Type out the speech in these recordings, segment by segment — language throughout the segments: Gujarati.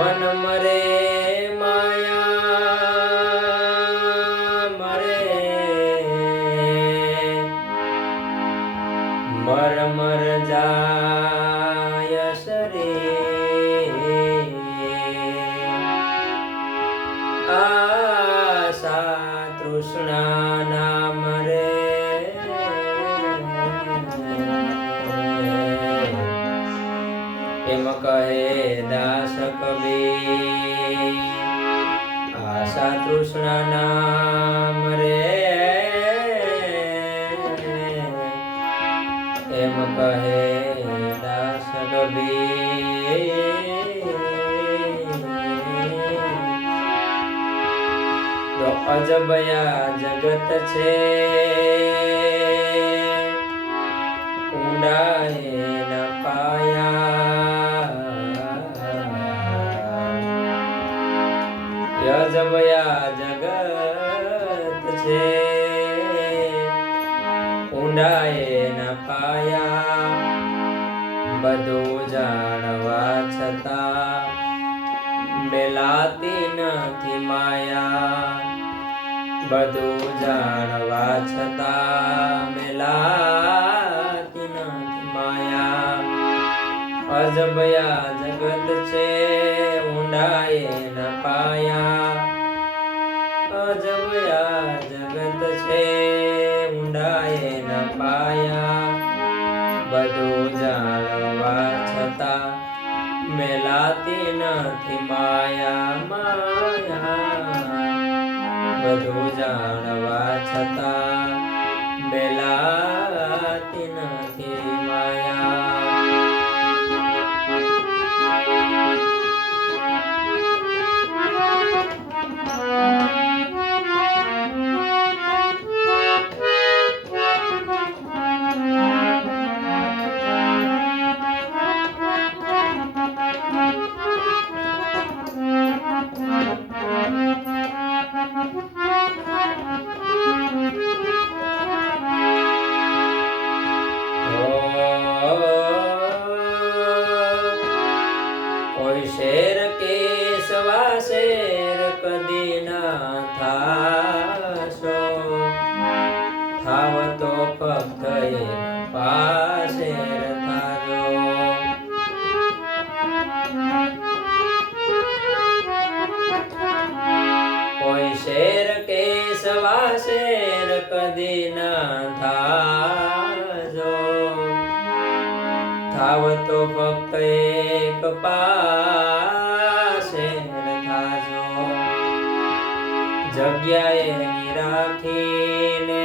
મન મરે માયા મરે મર મર જાય શરીર આશા તૃષ્ણા ના મરે એમ કહે દાસ કબીર આશા તૃષ્ણા ના મરે એમ કહે દાસ કબીર તો અજબયા જગત છે ઊંડાએ ન પાયા અજબયા જગત છે ઊંડાએ ન પાયા બધું જાણવા છતાં મેલાતી નથી માયા બધું જાણવા છતાં મેલાતી નથી માયા અજબયા જગત છે ઊંડાએ ન પાયા અજબયા જગત છે ઊંડાએ ન પાયા બધું જાણવા છતાં મેલાતી નથી માયા માયા બધું જાણવા છતાં મેલાતી નથી માયા કોઈ શેર કેસવા શેર કદી ના થાશો થાવ તો ફક્ત પાશેર થાજો કોઈ શેર કેસવા શેર કદી ના થાજો થાવ તો ફક્ત એક પાશેર થાજો જગ્યાએ રાખીને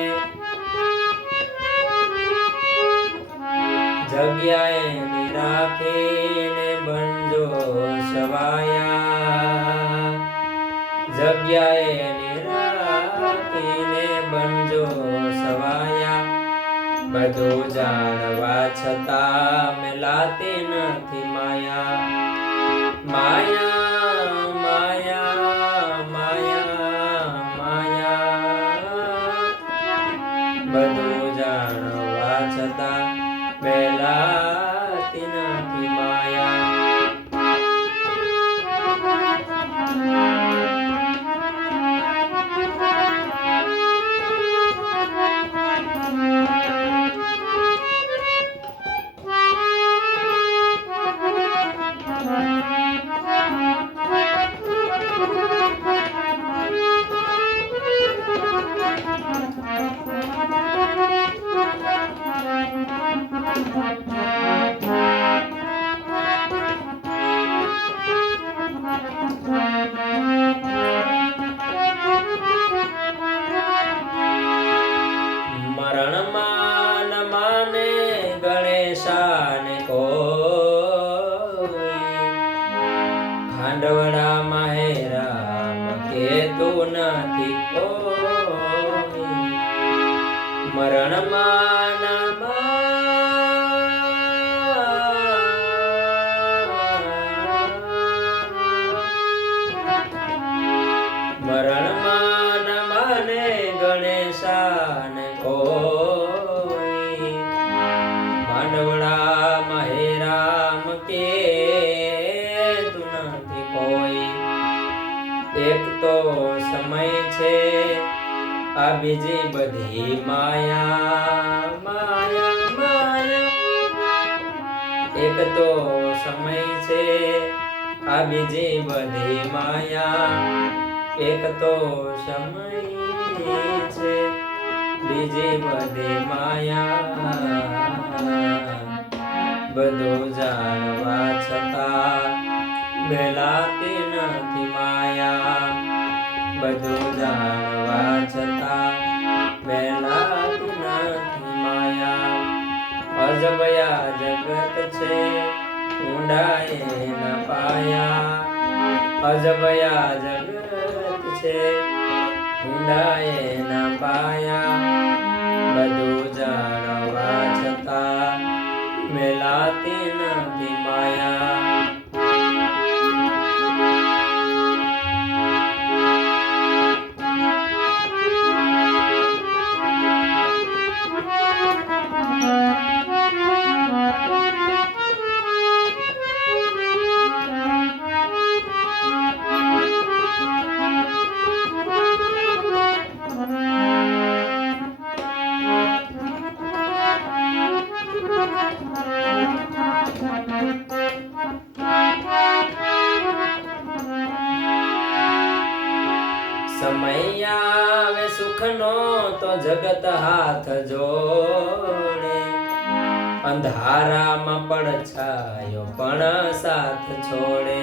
બનજો સવાયા જગ્યાએ રાખીને બનજો સવાયા બધું જાણવા છતાં મેલાતી નથી માયા માયા માયા માયા માયા બધું જાણવા છતાં મેલાતી નથી માયા મરણમાં ન માને ગણેશાને કોઈ ખાંડવડામાં હે રામ કેતું નથી કોઈ મરણમાં ન મરણમાં ન માને ગણેશાને કોઈ માંડવડામાં હે રામ કે તું નથી કોઈ છે આ બીજી બધી માયા માયા માયા એક તો સમય છે આ બીજી બધી માયા એક તો સમય છે બીજી બધી માયા બધું જાણવા છતાં મેલાતી નથી માયા બધું જાણવા છતાં મેલાતી નથી માયા અજબયા જગત છે ઊંડાએ ન પાયા અજબયા જગત છે ઊંડાએ ન પાયા બધું જાણવા છતાં મેલાતી નથી માયા સમય આવે સુખનો તો જગત હાથ જોડે અંધારામાં પડછાયો પણ સાથ છોડે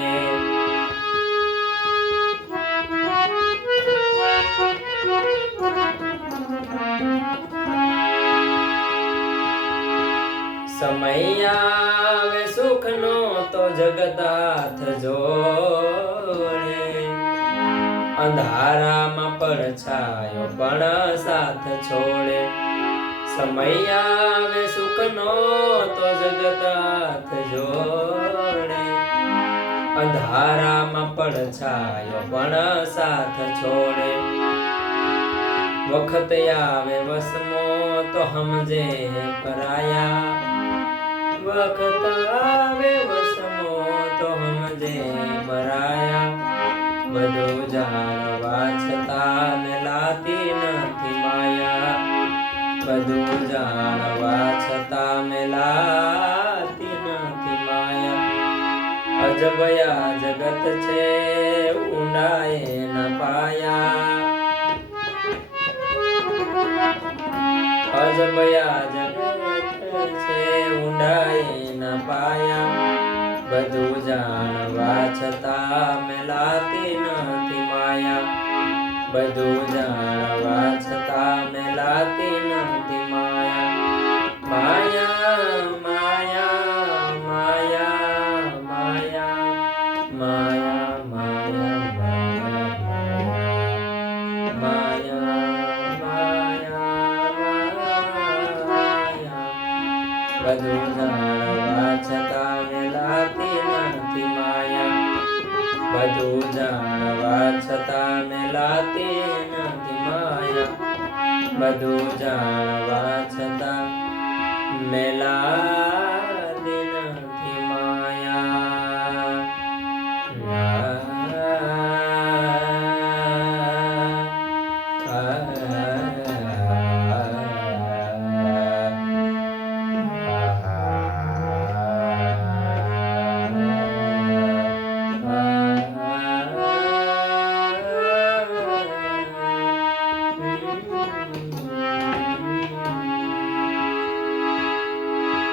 સમય આવે સુખનો તો જગત હાથ જોડે અંધારામાં પડછાયો પણ સાથ છોડે સમય આવે સુખનો તો જગત હાથ જોડે અંધારામાં પડછાયો પણ સાથ છોડે વખત આવે વસમો તો સમજે પરાયા વખત આવે વસમો તો સમજે પરાયા બધું જાણવા છતાં મેલાતી નથી માયા બધું જાણવા છતાં મેલાતી નથી માયા અજબયા જગત છે ઊંડાએ ન પાયા અજબયા જગત છે ઊંડાએ ન પાયા બધું જાણવા છતાં મેલાતી નથી માયા બધું જાણવા છતાં મેલાતી નથી માયા માયા માયા માયા માયા માયા માયા માયા માયા બધું જાણવા છતાં મેલાતી નથી માયા બધું જાણવા છતાં મેલાતી નથી માયા બધું જાણવા છતાં મેલા